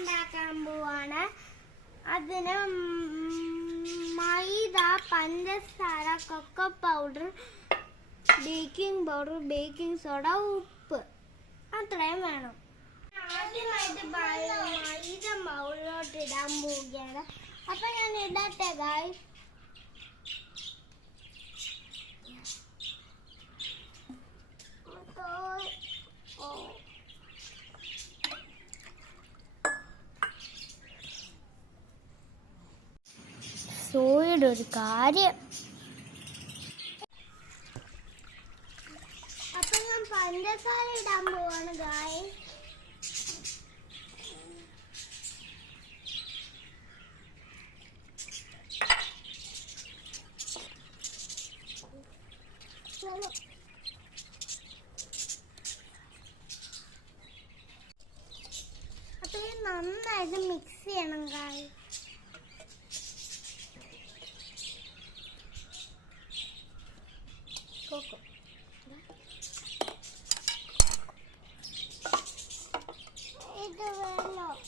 ഉണ്ടാക്കാൻ പോവാണ്. അതിന് മൈദ, പഞ്ചസാര, cocoa powder, baking powder, baking soda, ഉപ്പ് അത്രയും വേണം. ആദ്യമായിട്ട് മൈദ ബൗളിലോട്ട് ഇടാൻ പോവുകയാണ്. അപ്പൊ ഞാൻ ഇടട്ടെ ഗായ്സ്. സോയുടെ ഒരു കാര്യം. അപ്പൊ ഞാൻ പഞ്ചസാര ഇടാൻ പോവാണ് ഗായ്സ്. അപ്പൊ ഇത് നന്നായിട്ട് മിക്സ് ചെയ്യണം ഗായ്സ്. Coco. Itu belok.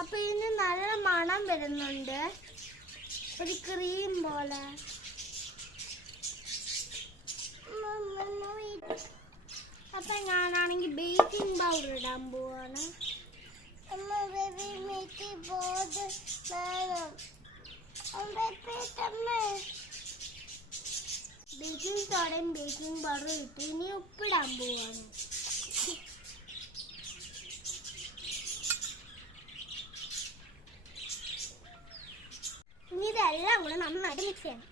അപ്പൊ ഇതിന് നല്ല മണം വരുന്നുണ്ട്, ഒരു ക്രീം പോലെ. അപ്പൊ ഞാനാണെങ്കിൽ ബേക്കിംഗ് പൗഡർ ഇടാൻ പോവാണ്. ബേക്കിംഗ് സോഡയും ബേക്കിംഗ് പൗഡറും ഇട്ട് ഇനി ഉപ്പിടാൻ പോവാണ്. ഇനി ഇതെല്ലാം കൂടെ നന്നായിട്ട് മിക്സ് ചെയ്യണം.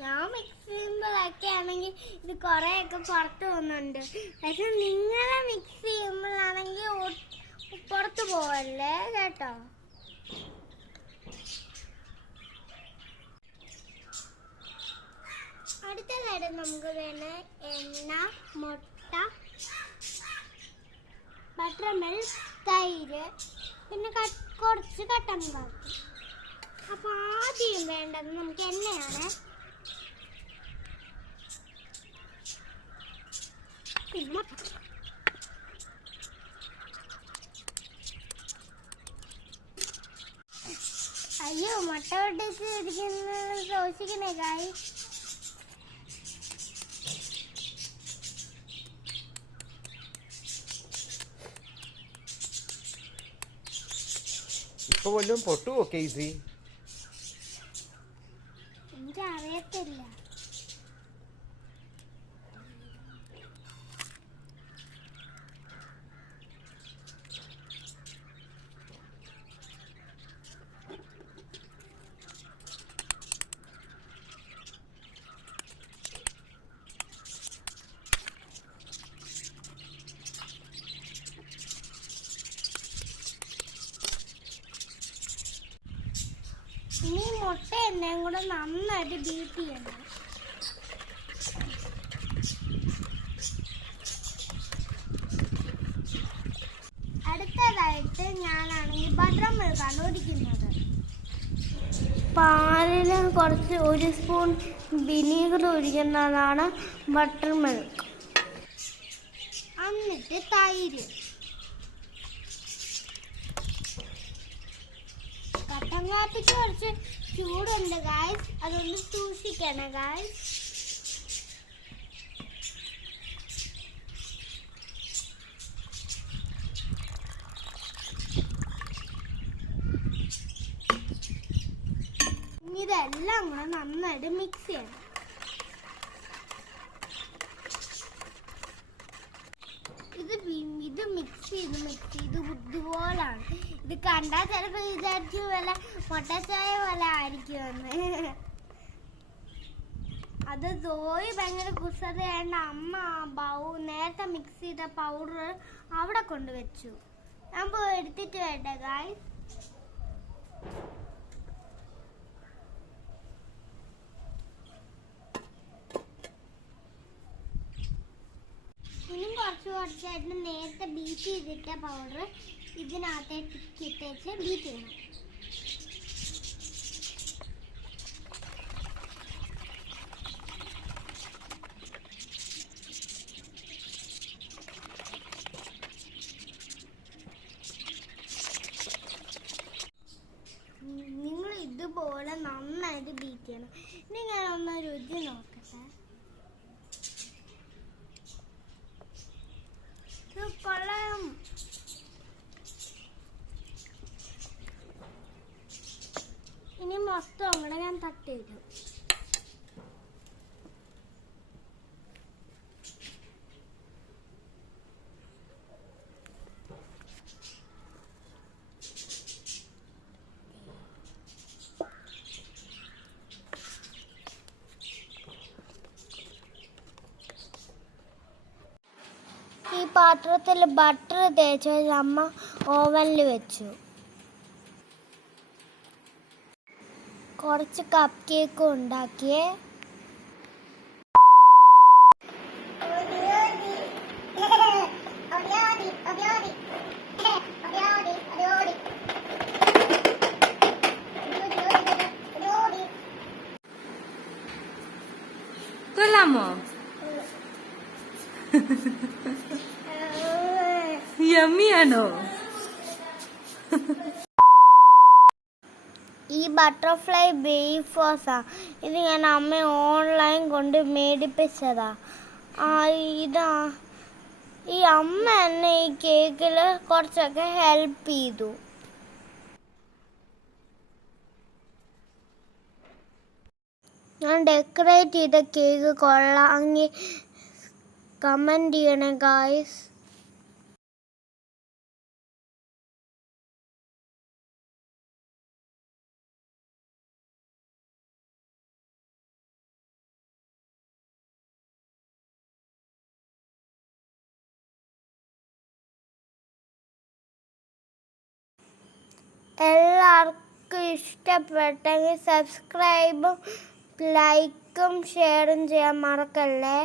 ഞാൻ മിക്സ് ചെയ്യുമ്പോഴൊക്കെ ആണെങ്കിൽ ഇത് കുറേയൊക്കെ പുറത്ത് പോകുന്നുണ്ട്. പക്ഷെ നിങ്ങളെ മിക്സ് ചെയ്യുമ്പോഴാണെങ്കിൽ പുറത്ത് പോവല്ലേ കേട്ടോ. അടുത്തതായിട്ട് നമുക്ക് വേണ്ട എണ്ണ, മുട്ട, ബട്ടർ മിൽക്ക്, തൈര്, പിന്നെ കുറച്ച് കട്ടൻ കാപ്പി. അപ്പൊ ആദ്യം വേണ്ടത് നമുക്ക് എണ്ണയാണ്. അയ്യോ, മുട്ട പൊട്ടിച്ച് ഇരിക്കുന്നത് സൂക്ഷിക്കണേ ഗായ്സ്. ഇപ്പൊ വല്ലതും പൊട്ടുവോ കേസി? എനിക്ക് അറിയത്തില്ല. ഇനി മുട്ട എണ്ണയും കൂടെ നന്നായിട്ട് ബീറ്റ് ചെയ്യണം. അടുത്തതായിട്ട് ഞാനാണെങ്കിൽ ബട്ടർ മിൽക്കാണ് ഒഴിക്കുന്നത്. പാലിൽ കുറച്ച് 1 സ്പൂൺ വിനീഗർ ഒഴിക്കുന്നതാണ് ബട്ടർ മിൽക്ക്. എന്നിട്ട് തൈര്, കട്ടൻ കാപ്പിക്ക് കുറച്ച് ചൂടുണ്ട് ഗായ്സ്, അതൊന്ന് സൂക്ഷിക്കണം ഗായ്സ്. ഇതെല്ലാം കൂടെ നന്നായിട്ട് മിക്സ് ചെയ്യണം. ഇത് മിക്സ് ചെയ്ത് ഇതുപോലാണ്. ഇത് കണ്ടാൽ ചിലപ്പോൾ വിചാരിച്ചു വല്ല മുട്ടച്ചായ പോലെ ആയിരിക്കുമെന്ന്. അത് സോയി ഭയങ്കര കുസൃതിയായിട്ട് അമ്മ നേരത്തെ മിക്സ് ചെയ്ത പൗഡർ അവിടെ കൊണ്ടുവച്ചു. ഞാൻ പോയി എടുത്തിട്ട് വേണ്ടേ ഗായ്സ്. ഇനിയും കുറച്ചായിട്ട് നേരത്തെ ബീറ്റ് ചെയ്തിട്ട പൗഡർ ഇതിനകത്തേക്ക് ഇട്ടേച്ച് ബീറ്റ് ചെയ്യണം. ഇരിക്കണം. ഇനി ഞാൻ ഒന്ന് രുചി നോക്കട്ടെ. ഇത് കൊള്ളാം. ഇനി മൊത്തം അങ്ങനെ ഞാൻ തട്ടിയിടും. ഈ പാത്രത്തിൽ ബട്ടർ തേച്ച് അമ്മ ഓവനിൽ വെച്ചു. കുറച്ച് കപ്പ് കേക്ക് ഉണ്ടാക്കിയേ. കൊള്ളാമോ? യമ്മിയാണോ? ഈ ബട്ടർഫ്ലൈ വേഫേഴ്സാ. ഇത് ഞാൻ അമ്മ ഓൺലൈൻ കൊണ്ട് മേടിപ്പിച്ചതാ. ഇതാ ഈ അമ്മ എന്നെ ഈ കേക്കിൽ കുറച്ചൊക്കെ ഹെൽപ്പ് ചെയ്തു. ഞാൻ ഡെക്കറേറ്റ് ചെയ്ത കേക്ക് കൊള്ളാമെങ്കിൽ കമൻറ്റ് ചെയ്യണേ ഗായ്സ്. എല്ലാവർക്കും ഇഷ്ടപ്പെട്ടെങ്കിൽ സബ്സ്ക്രൈബും ലൈക്കും ഷെയറും ചെയ്യാൻ മറക്കല്ലേ.